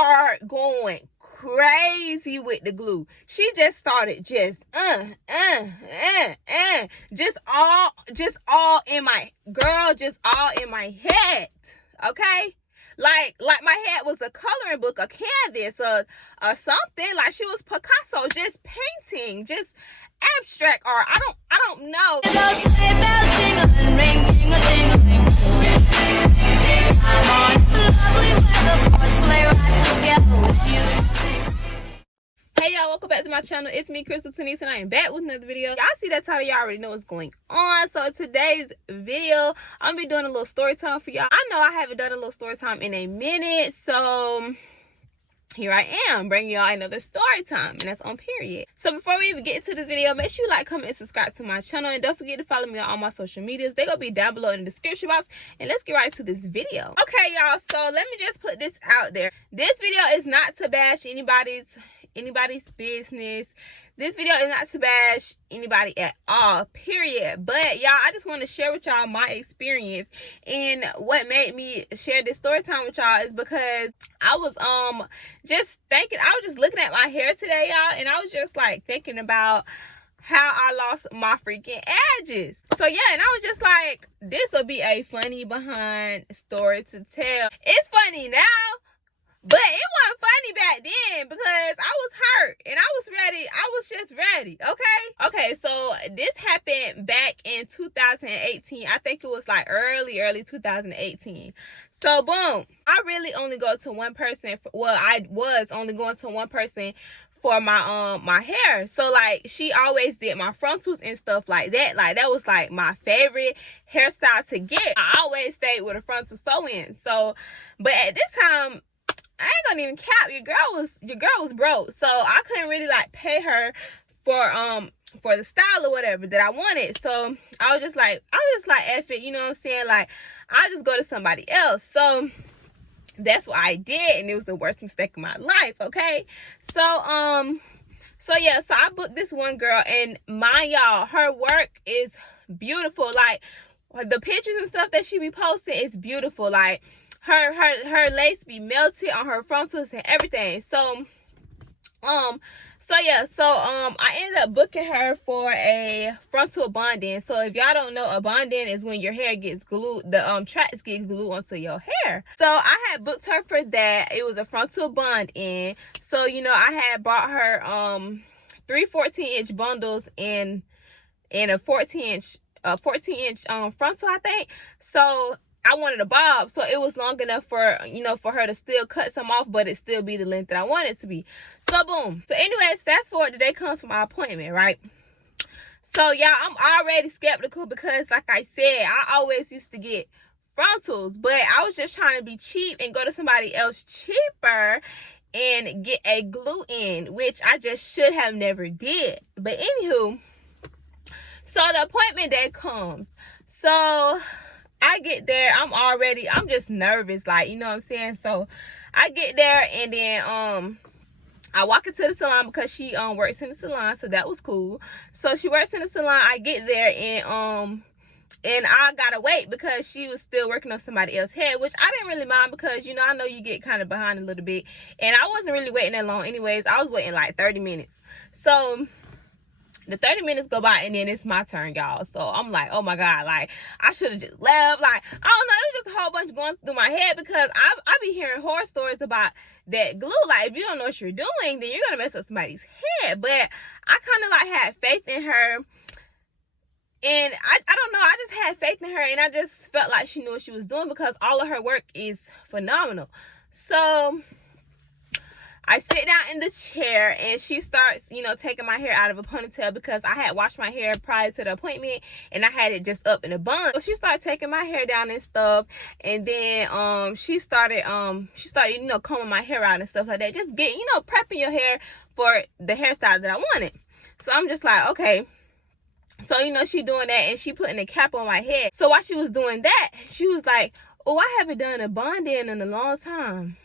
started going crazy with the glue. She just started just all in my girl, just all in my head. Okay? Like my head was a coloring book, a canvas, or something. Like she was Picasso, just painting, just abstract art. I don't know. Hey y'all, welcome back to my channel. It's me, Crystal Tenise, and I am back with another video. Y'all see that title, y'all already know what's going on. So today's video, I'm gonna be doing a little story time for y'all. I know I haven't done a little story time in a minute, so here I am bringing y'all another story time, and that's on period. So before we even get into this video, make sure you like, comment, and subscribe to my channel, and don't forget to follow me on all my social medias. They're gonna be down below in the description box, and let's get right to this video. Okay y'all, so let me just put this out there. This video is not to bash anybody's business. This video is not to bash anybody at all, period. But y'all, I just want to share with y'all my experience, and what made me share this story time with y'all is because I was just thinking, I was just looking at my hair today, y'all, and I was just like thinking about how I lost my freaking edges. So yeah, and I was just like, this will be a funny behind story to tell. It's funny now, but it wasn't funny back then because I was hurt and I was ready. I was just ready, okay? Okay, so this happened back in 2018. I think it was like early 2018. So boom, I really only go to one person. I was only going to one person for my hair. So like, she always did my frontals and stuff like that. Like that was like my favorite hairstyle to get. I always stayed with a frontal sew-in. So, but at this time, I ain't gonna even cap, your girl was broke, so I couldn't really like pay her for the style or whatever that I wanted. So I was just like F it, you know what I'm saying? Like, I'll just go to somebody else. So that's what I did, and it was the worst mistake of my life, okay? So yeah, so I booked this one girl, and mind y'all, her work is beautiful. Like, the pictures and stuff that she be posting is beautiful. Like, her lace be melted on her frontals and everything. So I ended up booking her for a frontal bonding. So if y'all don't know, a bonding is when your hair gets glued, the tracks get glued onto your hair. So I had booked her for that. It was a frontal bond-in. So, you know, I had bought her 3 14-inch bundles and a 14-inch frontal, I think. So I wanted a bob, so it was long enough for, you know, for her to still cut some off, but it still be the length that I want it to be. So boom. So anyways, fast forward, the day comes for my appointment, right? So y'all, I'm already skeptical because, like I said, I always used to get frontals, but I was just trying to be cheap and go to somebody else cheaper and get a glue in, which I just should have never did. But anywho, so the appointment day comes. So I get there, I'm just nervous, like, you know what I'm saying? So I get there, and then I walk into the salon because she works in the salon, so that was cool. So she works in the salon. I get there, and I gotta wait because she was still working on somebody else's head, which I didn't really mind because, you know, I know you get kind of behind a little bit, and I wasn't really waiting that long anyways. I was waiting like 30 minutes. So the 30 minutes go by, and then it's my turn, y'all. So I'm like, oh my God, like, I should have just left. Like, I don't know, it was just a whole bunch going through my head because I be hearing horror stories about that glue. Like, if you don't know what you're doing, then you're gonna mess up somebody's head. But I kind of like had faith in her, and I don't know, I just had faith in her, and I just felt like she knew what she was doing because all of her work is phenomenal. So I sit down in the chair, and she starts, you know, taking my hair out of a ponytail because I had washed my hair prior to the appointment, and I had it just up in a bun. So she started taking my hair down and stuff, and then she started, you know, combing my hair out and stuff like that. Just getting, you know, prepping your hair for the hairstyle that I wanted. So I'm just like, okay. So, you know, she doing that, and she putting a cap on my head. So while she was doing that, she was like, oh, I haven't done a bond-in in a long time.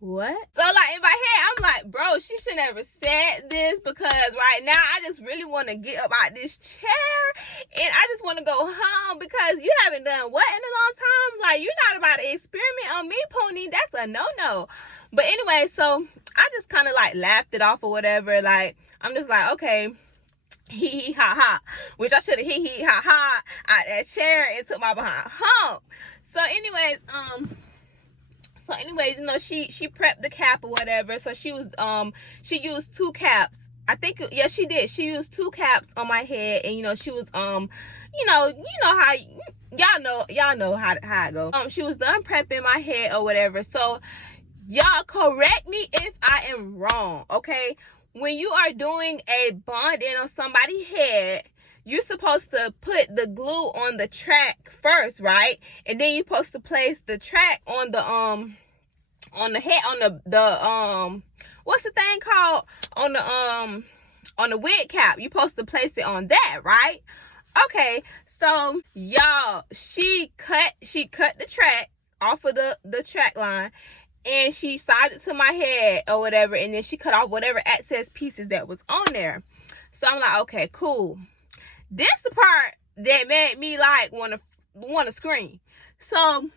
what? So like in my head, I'm like, bro, she should never said this, because right now I just really want to get up out this chair and I just want to go home, because you haven't done what in a long time? Like, you're not about to experiment on me, Pony. That's a no-no. But anyway, so I just kind of like laughed it off or whatever. Like, I'm just like, okay, hee hee ha ha, which I should have hee hee ha ha out that chair and took my behind home. So anyways, you know, she prepped the cap or whatever. So she used 2 caps. I think, yeah, she did. She used 2 caps on my head, and you know, she was you know how y'all know how it go. She was done prepping my head or whatever. So y'all correct me if I am wrong, okay? When you are doing a bond-in on somebody's head, you're supposed to put the glue on the track first, right? And then you're supposed to place the track on the head, on the what's the thing called? On the wig cap. You're supposed to place it on that, right? Okay, so y'all, she cut the track off of the track line, and she sewed it to my head or whatever, and then she cut off whatever excess pieces that was on there. So I'm like, okay, cool. This is the part that made me like want to scream. So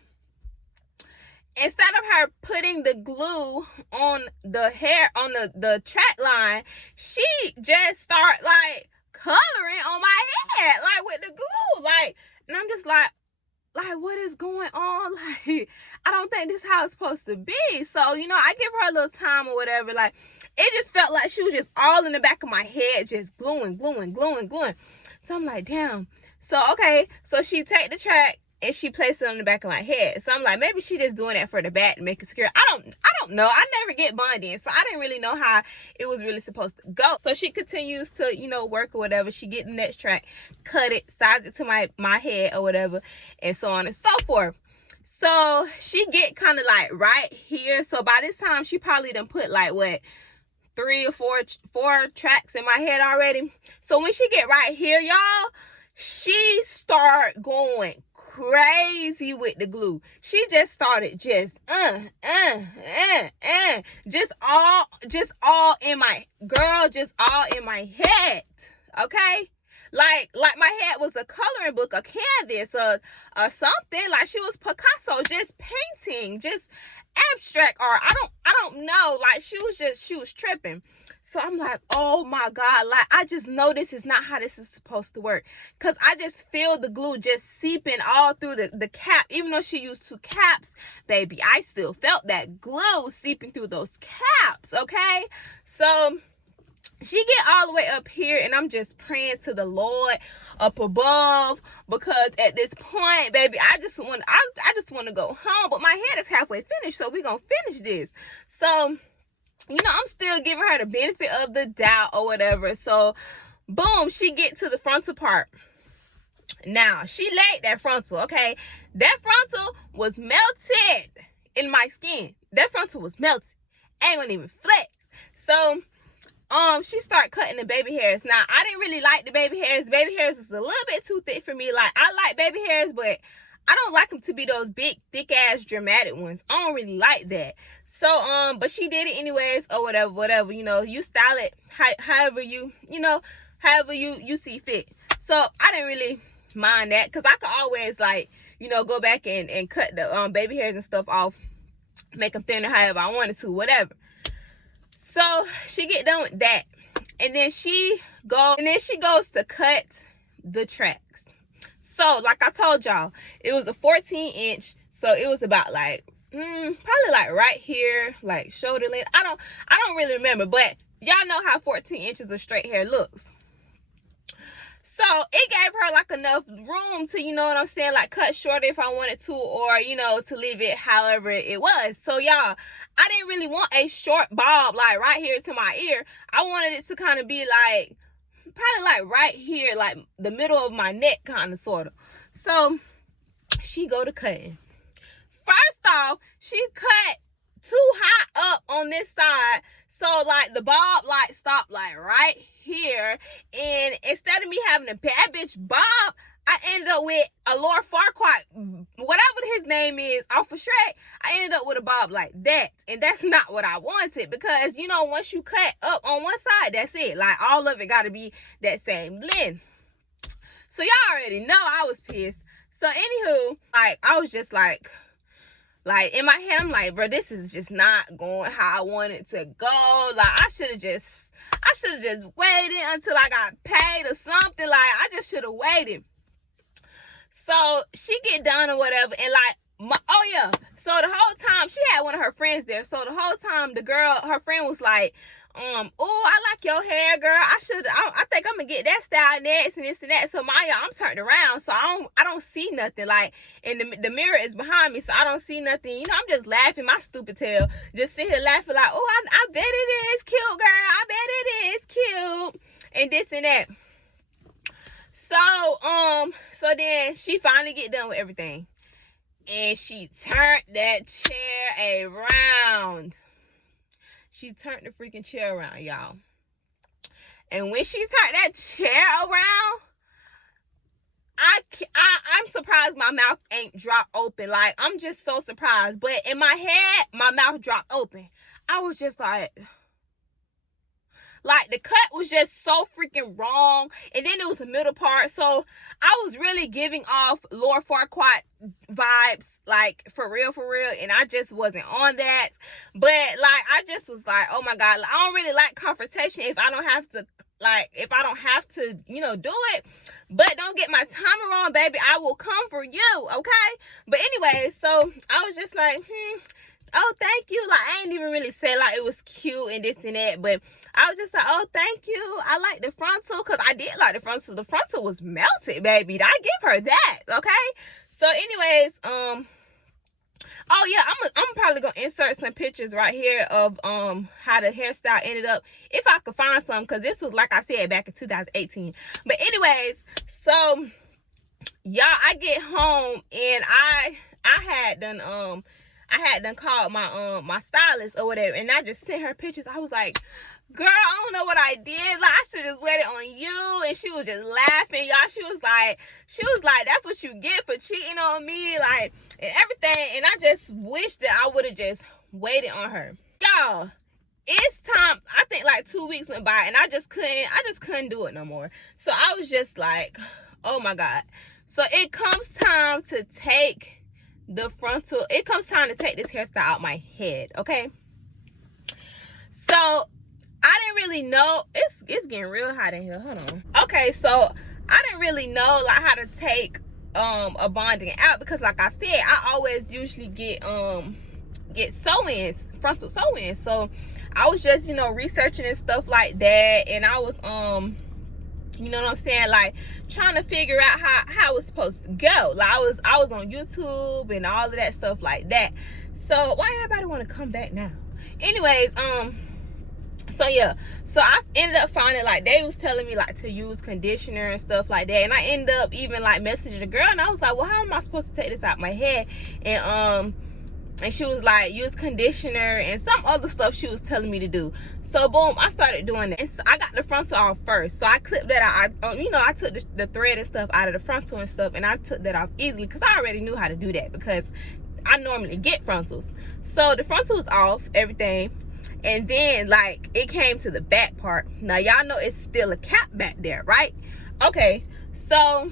instead of her putting the glue on the hair, on the track line, she just start like coloring on my head, like with the glue, like, and I'm just like, what is going on? Like, I don't think this is how it's supposed to be. So, you know, I give her a little time or whatever. Like, it just felt like she was just all in the back of my head, just gluing. So I'm like, damn. So, okay. So she take the track and she placed it on the back of my head. So I'm like, maybe she just doing that for the back to make it secure. I don't know. I never get bonding, so I didn't really know how it was really supposed to go. So she continues to, you know, work or whatever. She get the next track, cut it, size it to my head or whatever, and so on and so forth. So she get kind of like right here. So by this time, she probably done put like what, 3 or 4 tracks in my head already. So when she get right here, y'all, she start going crazy with the glue. She just started just all in my girl, just all in my head. Okay, like my head was a coloring book, a canvas, or something. Like she was Picasso, just painting, just abstract art. I don't know. Like she was tripping. So I'm like, oh my God, like I just know this is not how this is supposed to work. Cause I just feel the glue just seeping all through the cap. Even though she used 2 caps, baby, I still felt that glue seeping through those caps, okay? So she get all the way up here, and I'm just praying to the Lord up above, because at this point, baby, I just want to go home, but my head is halfway finished, so we're gonna finish this. So, you know, I'm still giving her the benefit of the doubt or whatever. So, boom, she get to the frontal part. Now, she laid that frontal, okay? That frontal was melted in my skin. That frontal was melted. Ain't gonna even flex. So, she started cutting the baby hairs. Now, I didn't really like the baby hairs. Baby hairs was a little bit too thick for me. Like, I like baby hairs, but I don't like them to be those big, thick-ass, dramatic ones. I don't really like that. So, but she did it anyways, or whatever, you know, you style it however you see fit. So, I didn't really mind that, because I could always, like, you know, go back and cut the baby hairs and stuff off, make them thinner however I wanted to, whatever. So, she get done with that, and then she goes to cut the tracks. So, like I told y'all, it was a 14-inch, so it was about like probably like right here, like shoulder length. I don't really remember, but y'all know how 14 inches of straight hair looks. So it gave her like enough room to, you know what I'm saying, like cut shorter if I wanted to, or, you know, to leave it however it was. So y'all, I didn't really want a short bob like right here to my ear. I wanted it to kind of be like probably like right here, like the middle of my neck, kind of, sort of. So she go to cutting. First off, she cut too high up on this side, so like the bob like stopped like right here, and instead of me having a bad bitch bob, I ended up with a Lord Farquaad, whatever his name is, off of Shrek. I ended up with a bob like that. And that's not what I wanted, because, you know, once you cut up on one side, that's it. Like, all of it got to be that same length. So y'all already know I was pissed. So anywho, like, I was just like in my head, I'm like, bro, this is just not going how I want it to go. Like, I should have just waited until I got paid or something. Like, I just should have waited. So she get done or whatever, and like, oh yeah, so the whole time she had one of her friends there. So the whole time the girl, her friend was like, oh, I like your hair, girl. I think I'm gonna get that style next and this and that. So Maya, I'm turned around, so I don't see nothing. Like, and the mirror is behind me, so I don't see nothing. You know, I'm just laughing my stupid tail, just sit here laughing like, oh, I bet it is cute, girl. I bet it is cute, and this and that. So then she finally get done with everything, and she turned that chair around. She turned the freaking chair around, y'all. And when she turned that chair around, I'm surprised my mouth ain't dropped open. Like, I'm just so surprised. But in my head, my mouth dropped open. I was just like, the cut was just so freaking wrong. And then it was the middle part. So I was really giving off Lord Farquaad vibes, like, for real. And I just wasn't on that. But, like, I just was like, oh my God, I don't really like confrontation if I don't have to, you know, do it. But don't get my timing wrong, baby. I will come for you, okay? But anyway, so I was just like, oh, thank you. Like, I ain't even really say, like, it was cute and this and that. But I was just like, oh, thank you. I like the frontal, because I did like the frontal. The frontal was melted, baby. I give her that, okay? So, anyways, oh, yeah, I'm probably going to insert some pictures right here of how the hairstyle ended up, if I could find some, because this was, like I said, back in 2018. But anyways, so, y'all, I get home, and I had done called my stylist or whatever, and I just sent her pictures. I was like, girl, I don't know what I did. Like, I should just waited on you. And she was just laughing, y'all. She was like, that's what you get for cheating on me, like, and everything. And I just wish that I would have just waited on her. Y'all, it's time. I think like 2 weeks went by, and I just couldn't do it no more. So I was just like, oh my God. So it comes time to take this hairstyle out my head, okay? So I didn't really know, it's getting real hot in here, hold on. Okay, so I didn't really know, like, how to take a bonding out, because like I said, I always usually get sew-ins, frontal sew-ins. So I was just, you know, researching and stuff like that, and I was you know what I'm saying, like, trying to figure out how it was supposed to go. Like, I was on YouTube and all of that stuff like that. So why everybody want to come back now? Anyways, so yeah, so I ended up finding, like, they was telling me, like, to use conditioner and stuff like that, and I ended up even, like, messaging the girl, and I was like, well, how am I supposed to take this out my head? And she was like, use conditioner and some other stuff she was telling me to do. So boom, I started doing that. And so I got the frontal off first. So I clipped that out. You know, I took the thread and stuff out of the frontal and stuff, and I took that off easily, because I already knew how to do that, because I normally get frontals. So the frontal was off, everything. And then, like, it came to the back part. Now, y'all know it's still a cap back there, right? Okay, so,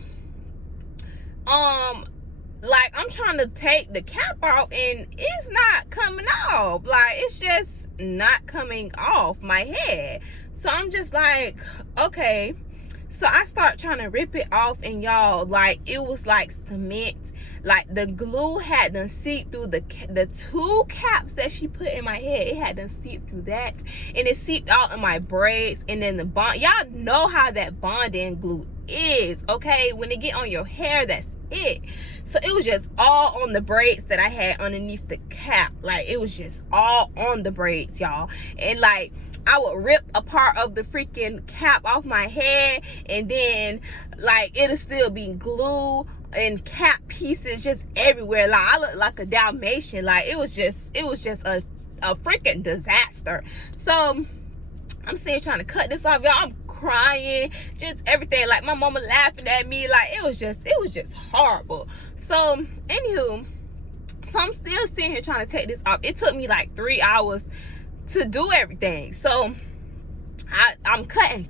like, I'm trying to take the cap off, and it's not coming off. Like, it's just not coming off my head. So I'm just like, okay. So I start trying to rip it off, and y'all, like, it was like cement. Like, the glue had done seeped through the two caps that she put in my head. It had done seeped through that, and it seeped out in my braids. And then the bond, y'all know how that bonding glue is, okay? When it get on your hair, that's it. So it was just all on the braids that I had underneath the cap. Like, it was just all on the braids, y'all. And like, I would rip a part of the freaking cap off my head, and then, like, it'll still be glue and cap pieces just everywhere. Like, I look like a Dalmatian. Like, it was just a freaking disaster. So I'm sitting trying to cut this off, y'all. I'm crying, just everything. Like my mama laughing at me. Like it was just horrible. So anywho, so I'm still sitting here trying to take this off. It took me like 3 hours to do everything. So I'm cutting.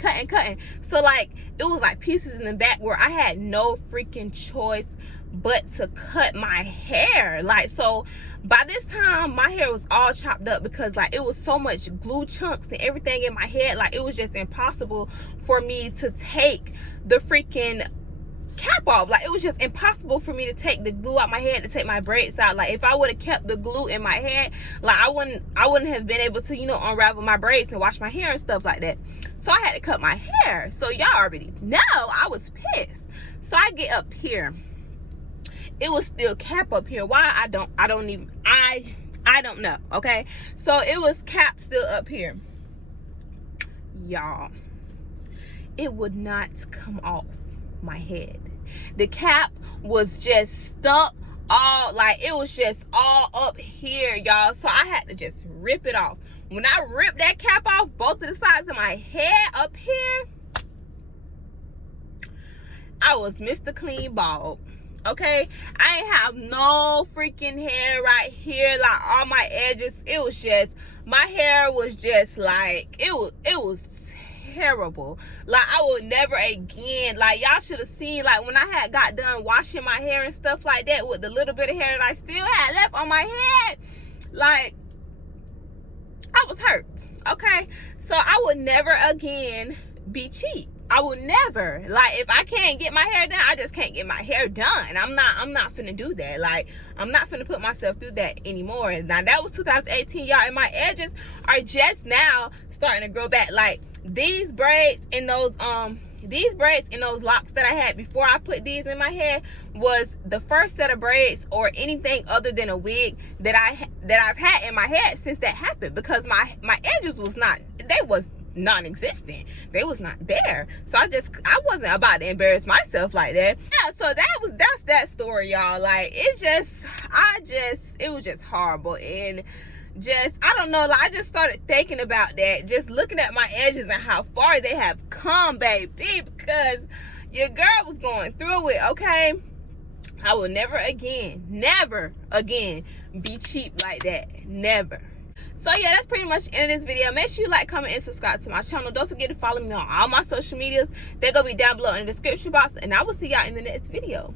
So like it was like pieces in the back where I had no freaking choice but to cut my hair. Like, so by this time my hair was all chopped up because like it was so much glue chunks and everything in my head. Like it was just impossible for me to take the freaking cap off. Like it was just impossible for me to take the glue out my head, to take my braids out. Like if I would have kept the glue in my head, like I wouldn't have been able to, you know, unravel my braids and wash my hair and stuff like that. So I had to cut my hair. So y'all already know I was pissed. So I get up here, it was still cap up here. Why? I don't know. Okay, so it was cap still up here, y'all. It would not come off my head. The cap was just stuck all, like it was just all up here, y'all. So I had to just rip it off. When I ripped that cap off, both of the sides of my head up here, I was Mr. Clean Bald. Okay, I ain't have no freaking hair right here, like all my edges. It was just, my hair was just like, it was terrible. Like I will never again, like y'all should have seen, like when I had got done washing my hair and stuff like that, with the little bit of hair that I still had left on my head, like I was hurt. Okay, so I would never again be cheap. I would never, like if I can't get my hair done, I just can't get my hair done. I'm not finna do that. Like I'm not finna put myself through that anymore. Now that was 2018, y'all, and my edges are just now starting to grow back. Like these braids in those locks that I had before I put these in my hair was the first set of braids or anything other than a wig that I've had in my head since that happened, because my edges was non-existent. They was not there. So I wasn't about to embarrass myself like that. Yeah, so that's that story, y'all. Like it was just horrible. And just, I don't know, like I just started thinking about that, just looking at my edges and how far they have come, baby, because your girl was going through it. Okay, I will never again be cheap like that. Never. So yeah, that's pretty much the end of this video. Make sure you like, comment, and subscribe to my channel. Don't forget to follow me on all my social medias. They're gonna be down below in the description box, and I will see y'all in the next video.